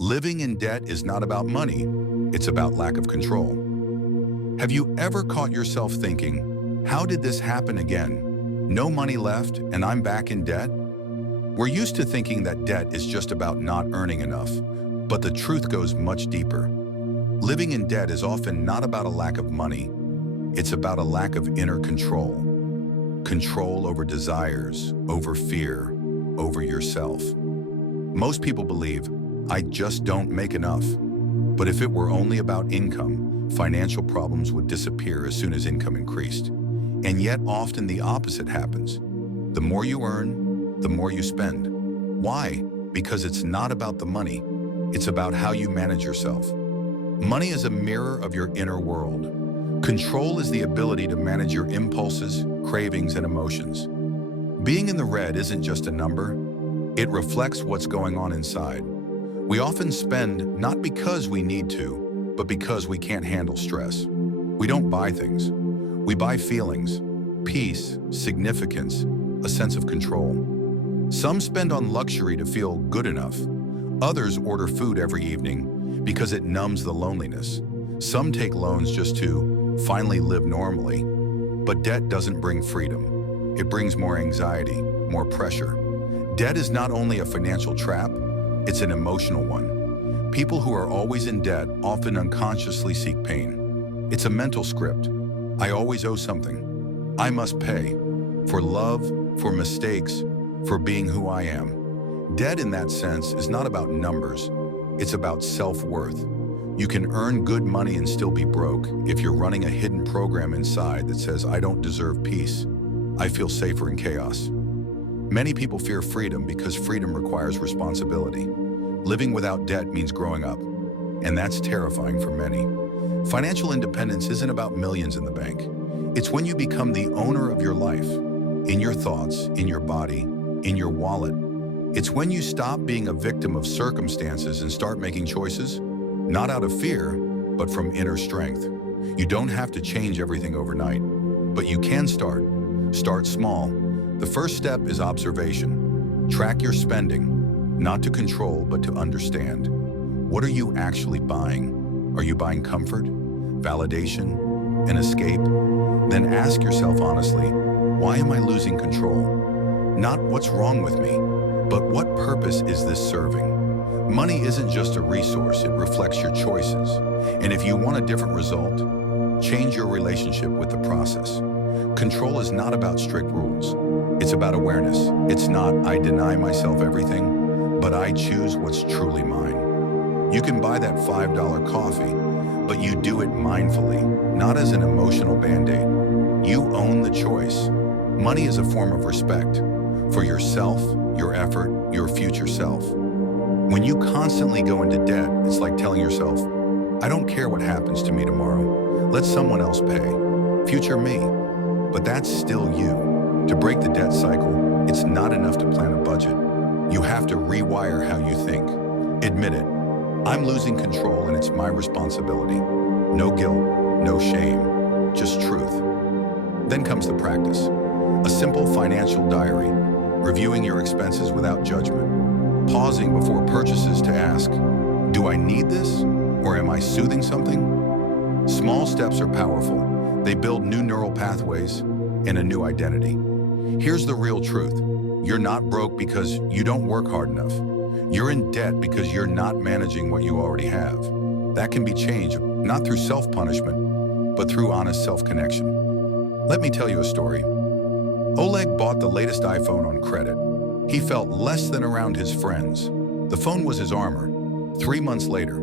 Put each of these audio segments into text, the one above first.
Living in debt is not about money, it's about lack of control. Have you ever caught yourself thinking, how did this happen again? No money left and I'm back in debt? We're used to thinking that debt is just about not earning enough, but the truth goes much deeper. Living in debt is often not about a lack of money, it's about a lack of inner control. Control over desires, over fear, over yourself. Most people believe, I just don't make enough. But if it were only about income, financial problems would disappear as soon as income increased. And yet often the opposite happens. The more you earn, the more you spend. Why? Because it's not about the money. It's about how you manage yourself. Money is a mirror of your inner world. Control is the ability to manage your impulses, cravings, and emotions. Being in the red isn't just a number. It reflects what's going on inside. We often spend not because we need to, but because we can't handle stress. We don't buy things. We buy feelings, peace, significance, a sense of control. Some spend on luxury to feel good enough. Others order food every evening because it numbs the loneliness. Some take loans just to finally live normally. But debt doesn't bring freedom. It brings more anxiety, more pressure. Debt is not only a financial trap, it's an emotional one. People who are always in debt often unconsciously seek pain. It's a mental script. I always owe something. I must pay. For love, for mistakes, for being who I am. Debt in that sense is not about numbers. It's about self-worth. You can earn good money and still be broke if you're running a hidden program inside that says, I don't deserve peace. I feel safer in chaos. Many people fear freedom because freedom requires responsibility. Living without debt means growing up, and that's terrifying for many. Financial independence isn't about millions in the bank. It's when you become the owner of your life, in your thoughts, in your body, in your wallet. It's when you stop being a victim of circumstances and start making choices, not out of fear, but from inner strength. You don't have to change everything overnight, but you can start. Start small. The first step is observation. Track your spending, not to control, but to understand. What are you actually buying? Are you buying comfort, validation, an escape? Then ask yourself honestly, why am I losing control? Not what's wrong with me, but what purpose is this serving? Money isn't just a resource, it reflects your choices. And if you want a different result, change your relationship with the process. Control is not about strict rules. It's about awareness. It's not, I deny myself everything, but I choose what's truly mine. You can buy that $5 coffee, but you do it mindfully, not as an emotional band-aid. You own the choice. Money is a form of respect for yourself, your effort, your future self. When you constantly go into debt, it's like telling yourself, I don't care what happens to me tomorrow. Let someone else pay. Future me. But that's still you. To break the debt cycle, it's not enough to plan a budget. You have to rewire how you think. Admit it. I'm losing control and it's my responsibility. No guilt, no shame, just truth. Then comes the practice. A simple financial diary, reviewing your expenses without judgment, pausing before purchases to ask, do I need this or am I soothing something? Small steps are powerful. They build new neural pathways and a new identity. Here's the real truth. You're not broke because you don't work hard enough. You're in debt because you're not managing what you already have. That can be changed, not through self-punishment, but through honest self-connection. Let me tell you a story. Oleg bought the latest iPhone on credit. He felt less than around his friends. The phone was his armor. 3 months later,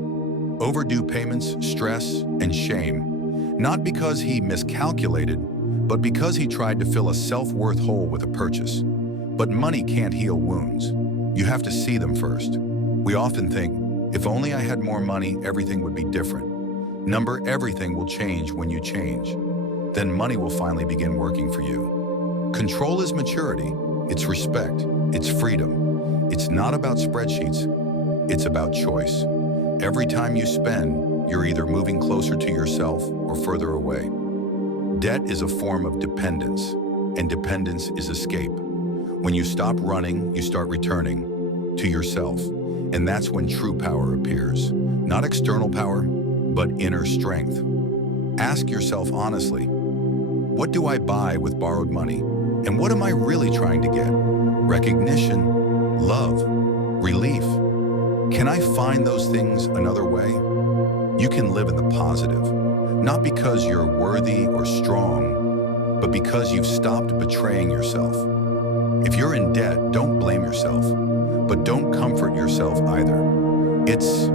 overdue payments, stress, and shame. Not because he miscalculated, but because he tried to fill a self-worth hole with a purchase. But money can't heal wounds. You have to see them first. We often think, if only I had more money, everything would be different. Everything will change when you change. Then money will finally begin working for you. Control is maturity. It's respect. It's freedom. It's not about spreadsheets. It's about choice. Every time you spend, you're either moving closer to yourself or further away. Debt is a form of dependence, and dependence is escape. When you stop running, you start returning to yourself. And that's when true power appears. Not external power, but inner strength. Ask yourself honestly, what do I buy with borrowed money? And what am I really trying to get? Recognition, love, relief. Can I find those things another way? You can live in the positive, not because you're worthy or strong, but because you've stopped betraying yourself. If you're in debt, don't blame yourself, but don't comfort yourself either. It's